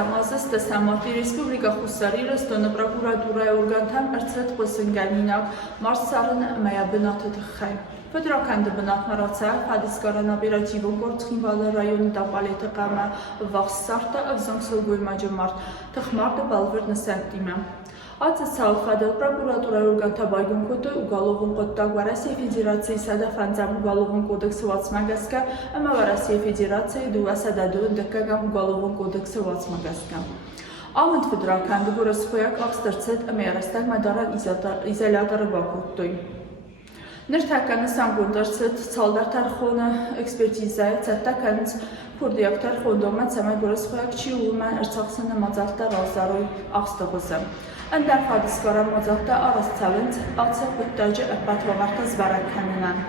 Самоза Самоти Республика Хусарира Стона прокуратура Ургантам Арцет Посинганинак Марсарн моя бынаты тхай. Федераканды бынат Марацаа Хадискаран оперативу Горцхинвала районы Тапалеты Кама Вахсарта Авзонсылгуймаджамарт Тхмарда Балверна Сантима. Ацսալխադել պրոկուրատուրայի ուրգանթաբայգուն կոտը ուգալողուն կոտտագ Россия Федерации սադաֆանձամ ուգալողուն կոդեքսը վացմագասկա ամա Россия Федерации դու ասադադու ընդկական ուգալողուն կոդեքսը վացմագասկա Ամենտ ֆեդերական դուրս խոյակ աղստրցետ ամերաստակ մադարան իզոլյատորը բակուտույ Նրթականը սանգունդարցետ ցալդարտար խոնը էքսպերտիզայ ցատականց Քուրդիակտար խոնդոմած ամայ դուրս խոյակ չի ուման արցախսը նամածալտար ազարոյ աղստողզը Ընդար Հադիսկարան մոձախտա առասցավենց ացը պտտաջը պատվավարտը զվարականինան։